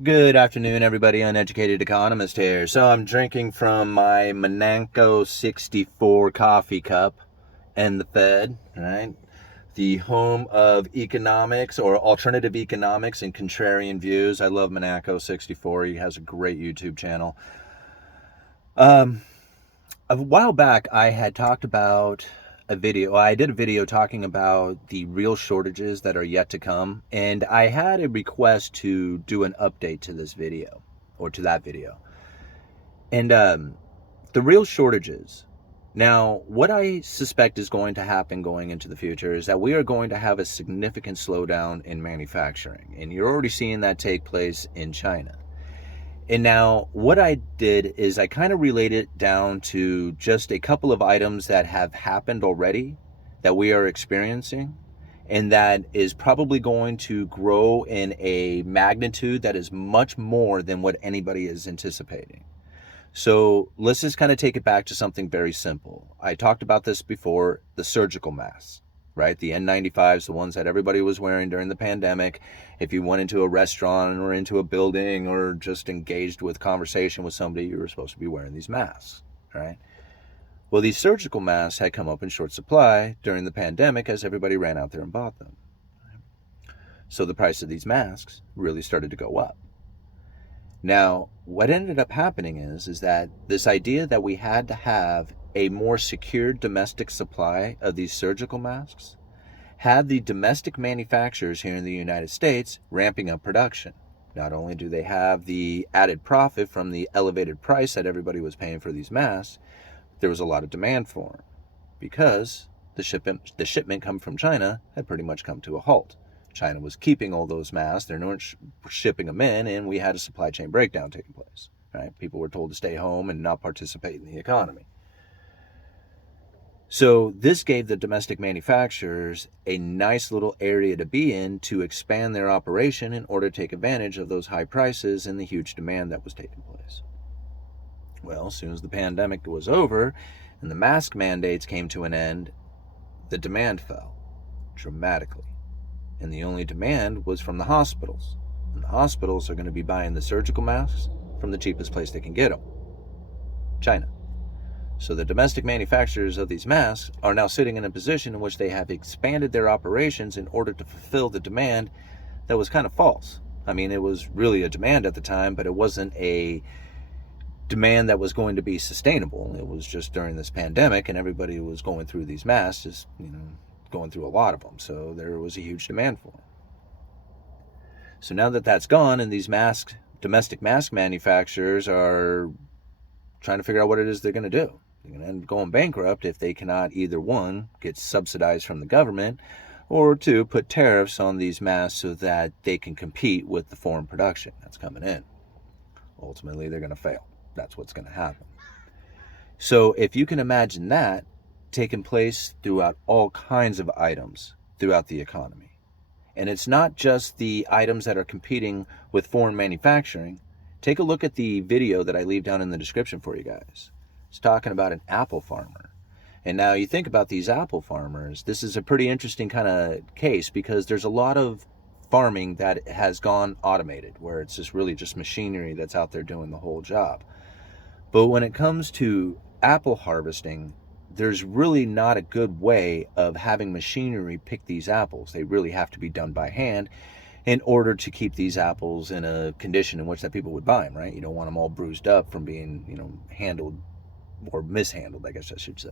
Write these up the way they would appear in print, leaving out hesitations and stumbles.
Good afternoon, everybody. Uneducated Economist here. So I'm drinking from my Monanco 64 coffee cup and the Fed, right? The home of economics or alternative economics and contrarian views. I love Monanco 64. He has a great YouTube channel. Um, a while back, I had talked about a video. I did a video talking about the real shortages that are yet to come, and I had a request to do an update to this video or to that video. And the real shortages. Now, what I suspect is going to happen going into the future is that we are going to have a significant slowdown in manufacturing, and you're already seeing that take place in China. And now, what I did is I kind of related it down to just a couple of items that have happened already that we are experiencing, and that is probably going to grow in a magnitude that is much more than what anybody is anticipating. So let's just kind of take it back to something very simple. I talked about this before, the surgical masks, right? The N95s, the ones that everybody was wearing during the pandemic. If you went into a restaurant or into a building or just engaged with conversation with somebody, you were supposed to be wearing these masks, right? Well, these surgical masks had come up in short supply during the pandemic as everybody ran out there and bought them. So the price of these masks really started to go up. Now, what ended up happening is that this idea that we had to have a more secure domestic supply of these surgical masks had the domestic manufacturers here in the United States ramping up production. Not only do they have the added profit from the elevated price that everybody was paying for these masks, there was a lot of demand for them because the shipment come from China had pretty much come to a halt. China was keeping all those masks. They weren't shipping them in, and we had a supply chain breakdown taking place. Right? People were told to stay home and not participate in the economy. So this gave the domestic manufacturers a nice little area to be in to expand their operation in order to take advantage of those high prices and the huge demand that was taking place. Well, as soon as the pandemic was over and the mask mandates came to an end, the demand fell dramatically. And the only demand was from the hospitals. And the hospitals are going to be buying the surgical masks from the cheapest place they can get them, China. So the domestic manufacturers of these masks are now sitting in a position in which they have expanded their operations in order to fulfill the demand that was kind of false. I mean, it was really a demand at the time, but it wasn't a demand that was going to be sustainable. It was just during this pandemic and everybody was going through these masks, just, going through a lot of them. So there was a huge demand for them. So now that that's gone and these domestic mask manufacturers are trying to figure out what it is they're going to do. They're going to end up going bankrupt if they cannot either one, get subsidized from the government, or two, put tariffs on these masks so that they can compete with the foreign production that's coming in. Ultimately, they're going to fail. That's what's going to happen. So if you can imagine that taking place throughout all kinds of items throughout the economy. And it's not just the items that are competing with foreign manufacturing. Take a look at the video that I leave down in the description for you guys. It's talking about an apple farmer. And now you think about these apple farmers, this is a pretty interesting kind of case because there's a lot of farming that has gone automated, where it's just machinery that's out there doing the whole job. But when it comes to apple harvesting, there's really not a good way of having machinery pick these apples. They really have to be done by hand in order to keep these apples in a condition in which that people would buy them, right? You don't want them all bruised up from being, handled or mishandled, I guess I should say.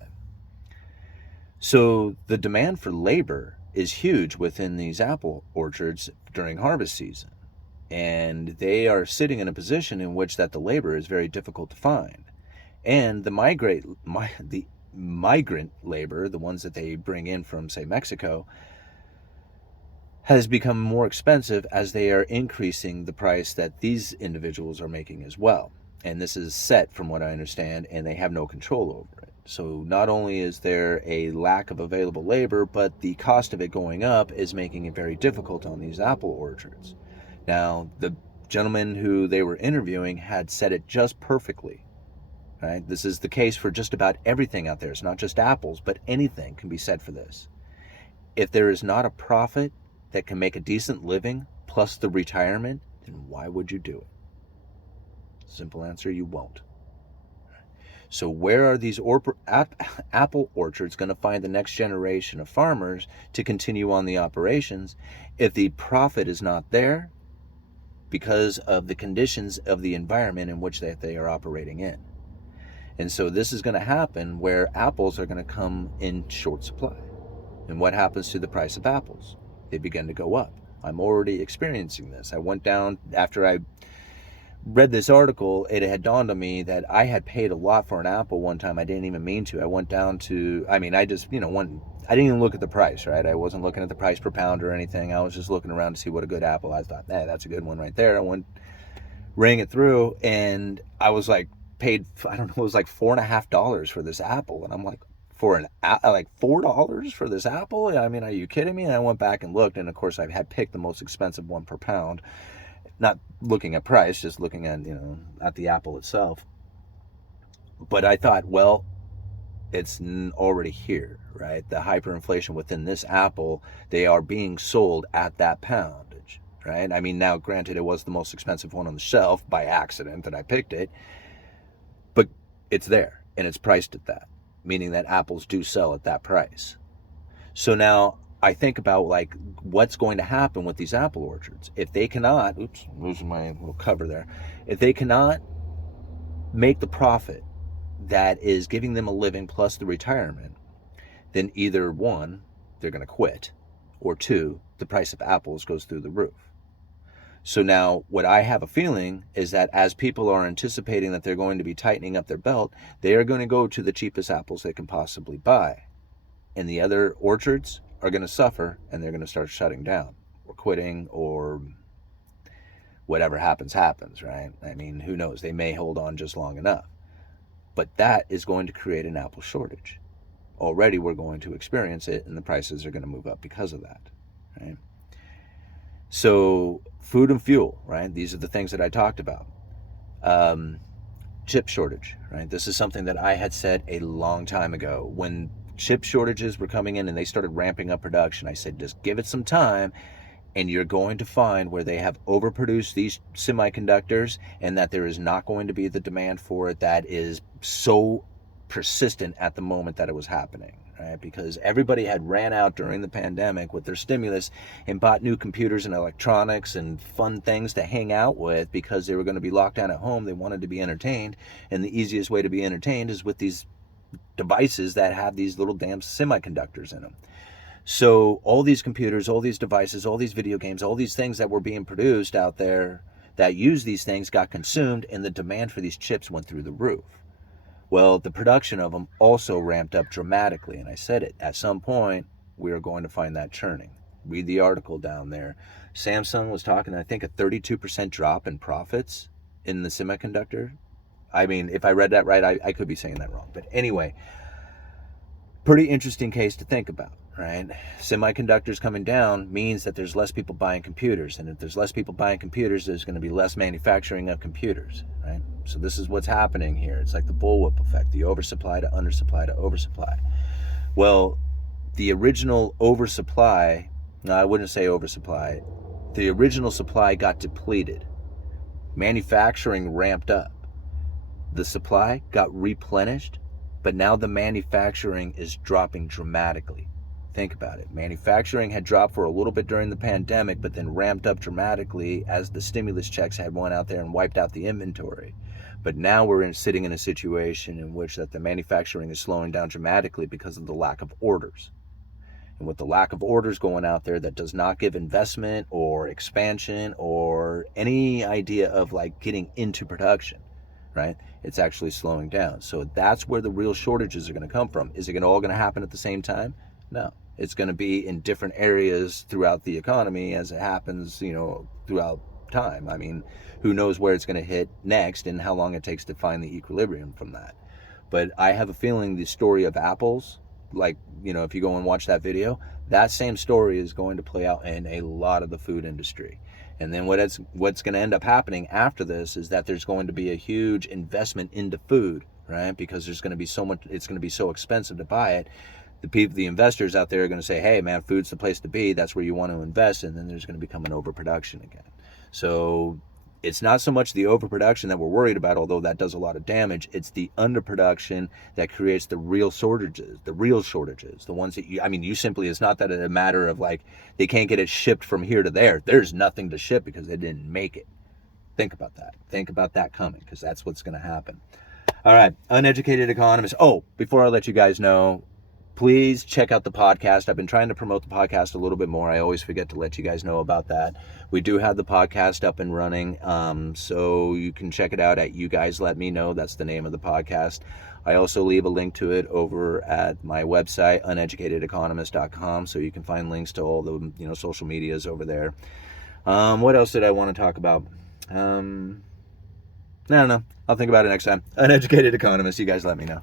So the demand for labor is huge within these apple orchards during harvest season. And they are sitting in a position in which that the labor is very difficult to find. And the migrant labor, the ones that they bring in from, say, Mexico, has become more expensive as they are increasing the price that these individuals are making as well. And this is set, from what I understand, and they have no control over it. So not only is there a lack of available labor, but the cost of it going up is making it very difficult on these apple orchards. Now, the gentleman who they were interviewing had said it just perfectly. Right? This is the case for just about everything out there. It's not just apples, but anything can be said for this. If there is not a profit that can make a decent living plus the retirement, And why would you do it? Simple answer, you won't. So where are these apple orchards going to find the next generation of farmers to continue on the operations if the profit is not there because of the conditions of the environment in which they are operating in? And so this is going to happen where apples are going to come in short supply. And what happens to the price of apples? They begin to go up. I'm already experiencing this. I went down after I read this article. It had dawned on me that I had paid a lot for an apple one time. I didn't even mean to. I went down to, I didn't even look at the price, right? I wasn't looking at the price per pound or anything. I was just looking around to see what a good apple. I thought, hey, that's a good one right there. I went, rang it through, and I was like, paid, I don't know, it was like $4.50 for this apple. And I'm like, like $4 for this apple? I mean, are you kidding me? And I went back and looked, and of course I had picked the most expensive one per pound, not looking at price, just looking at, at the apple itself. But I thought, well, it's already here, right? The hyperinflation within this apple, they are being sold at that poundage, right? I mean, now granted, it was the most expensive one on the shelf by accident that I picked it, but it's there and it's priced at that, meaning that apples do sell at that price. So now I think about like what's going to happen with these apple orchards. If they cannot, losing my little cover there. If they cannot make the profit that is giving them a living plus the retirement, then either one, they're going to quit, or two, the price of apples goes through the roof. So now what I have a feeling is that as people are anticipating that they're going to be tightening up their belt, they are going to go to the cheapest apples they can possibly buy. And the other orchards are going to suffer, and they're going to start shutting down or quitting, or whatever happens, right? I mean, who knows? They may hold on just long enough. But that is going to create an apple shortage. Already we're going to experience it, and the prices are going to move up because of that, right? So food and fuel, right? These are the things that I talked about. Chip shortage, right? This is something that I had said a long time ago. When chip shortages were coming in and they started ramping up production, I said, just give it some time, and you're going to find where they have overproduced these semiconductors, and that there is not going to be the demand for it that is so persistent at the moment that it was happening, right? Because everybody had ran out during the pandemic with their stimulus and bought new computers and electronics and fun things to hang out with because they were going to be locked down at home. They wanted to be entertained, and the easiest way to be entertained is with these devices that have these little damn semiconductors in them. So all these computers, all these devices, all these video games, all these things that were being produced out there that use these things got consumed, and the demand for these chips went through the roof. Well, the production of them also ramped up dramatically, and I said it, at some point we are going to find that churning. Read the article down there. Samsung was talking, I think, a 32% drop in profits in the semiconductor. I mean, if I read that right, I could be saying that wrong. But anyway, pretty interesting case to think about, right? Semiconductors coming down means that there's less people buying computers. And if there's less people buying computers, there's going to be less manufacturing of computers, right? So this is what's happening here. It's like the bullwhip effect, the oversupply to undersupply to oversupply. Well, the original oversupply, no, I wouldn't say oversupply, the original supply got depleted. Manufacturing ramped up. The supply got replenished, but now the manufacturing is dropping dramatically. Think about it. Manufacturing had dropped for a little bit during the pandemic, but then ramped up dramatically as the stimulus checks had went out there and wiped out the inventory. But now we're sitting in a situation in which that the manufacturing is slowing down dramatically because of the lack of orders. And with the lack of orders going out there, that does not give investment or expansion or any idea of like getting into production, right? It's actually slowing down. So that's where the real shortages are going to come from. Is it all going to happen at the same time? No. It's going to be in different areas throughout the economy as it happens, throughout time. I mean, who knows where it's going to hit next and how long it takes to find the equilibrium from that. But I have a feeling the story of apples, like, if you go and watch that video, that same story is going to play out in a lot of the food industry. And then what's going to end up happening after this is that there's going to be a huge investment into food, right? Because there's going to be so much, it's going to be so expensive to buy it. the investors out there are going to say, hey man, food's the place to be, that's where you want to invest, and then there's going to become an overproduction again. So it's not so much the overproduction that we're worried about, although that does a lot of damage. It's the underproduction that creates the real shortages, the ones that you simply, it's not that a matter of like they can't get it shipped from here to there. There's nothing to ship because they didn't make it. Think about that coming, because that's what's going to happen. All right, Uneducated Economist. Oh, before I let you guys know, please check out the podcast. I've been trying to promote the podcast a little bit more. I always forget to let you guys know about that. We do have the podcast up and running, so you can check it out at You Guys Let Me Know. That's the name of the podcast. I also leave a link to it over at my website, uneducatedeconomist.com, so you can find links to all the social medias over there. What else did I want to talk about? I don't know. I'll think about it next time. Uneducated Economist. You guys let me know.